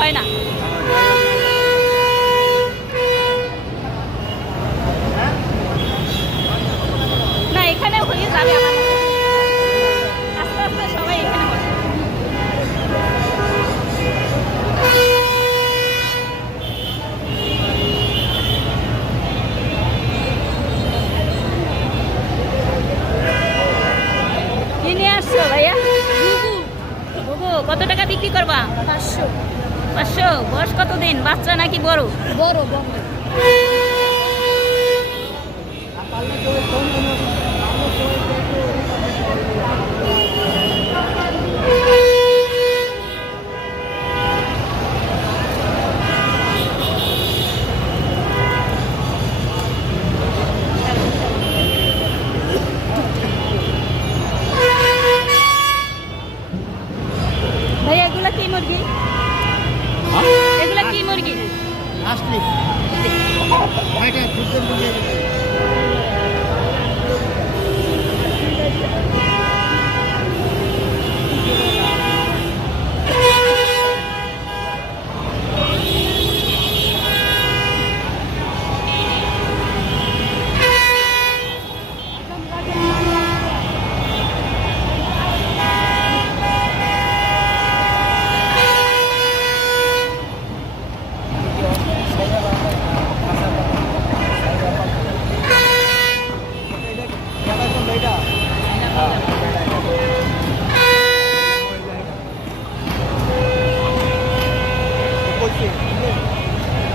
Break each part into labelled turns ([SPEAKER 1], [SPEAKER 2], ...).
[SPEAKER 1] হয় না। না এখানে হয়ে যাবে আমার মতে। আস্তে আস্তে সবাই এখানে বসে। কত টাকা বিক্রি করবা?
[SPEAKER 2] পাঁচশো।
[SPEAKER 1] পাঁচশো? বয়স কত দিন বাচ্চা নাকি বড়?
[SPEAKER 2] বড় বড়।
[SPEAKER 1] ভাইয়া এগুলা কি মুরগি? এগুলা কি মুরগি?
[SPEAKER 3] আসলি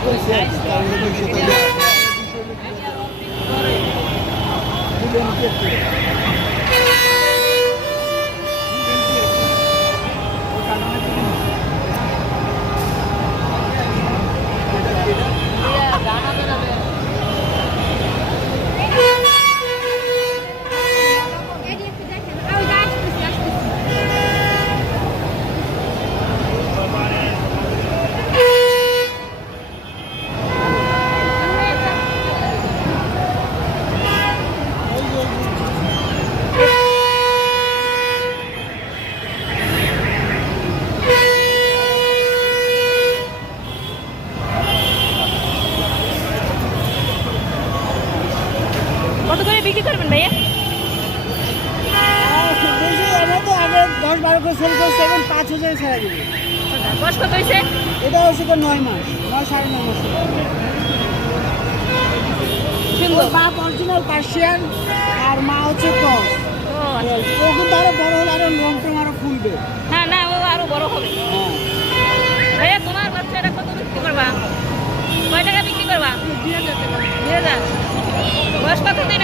[SPEAKER 3] ওইটা যুদ্ধের মধ্যে
[SPEAKER 1] কত করে বিক্রি ভাইয়া
[SPEAKER 3] আমরা তো আগে দশ বারো করে সেল করছি এখন পাঁচ হাজারে ছাড়া দিবি
[SPEAKER 1] বয়স কত হয়েছে?
[SPEAKER 3] এটা হচ্ছে তো নয় মাস নয় সাড়ে নয় মাস বাপ অরিজিনাল পার্সিয়ান আর মা হচ্ছে ক্রস
[SPEAKER 1] ও আচ্ছা।
[SPEAKER 3] ও কিন্তু আরও বড় হলে আরও রং টং আরও ফুলবে।
[SPEAKER 1] হ্যাঁ না ও আরও বড় হবে।
[SPEAKER 3] হ্যাঁ।
[SPEAKER 1] ভাইয়া তোমার বাচ্চাটা কত বিক্রি করবা? কয় টাকা বিক্রি করবা?
[SPEAKER 3] দুই হাজার টাকা।
[SPEAKER 1] দুই হাজার। বয়স কত দিন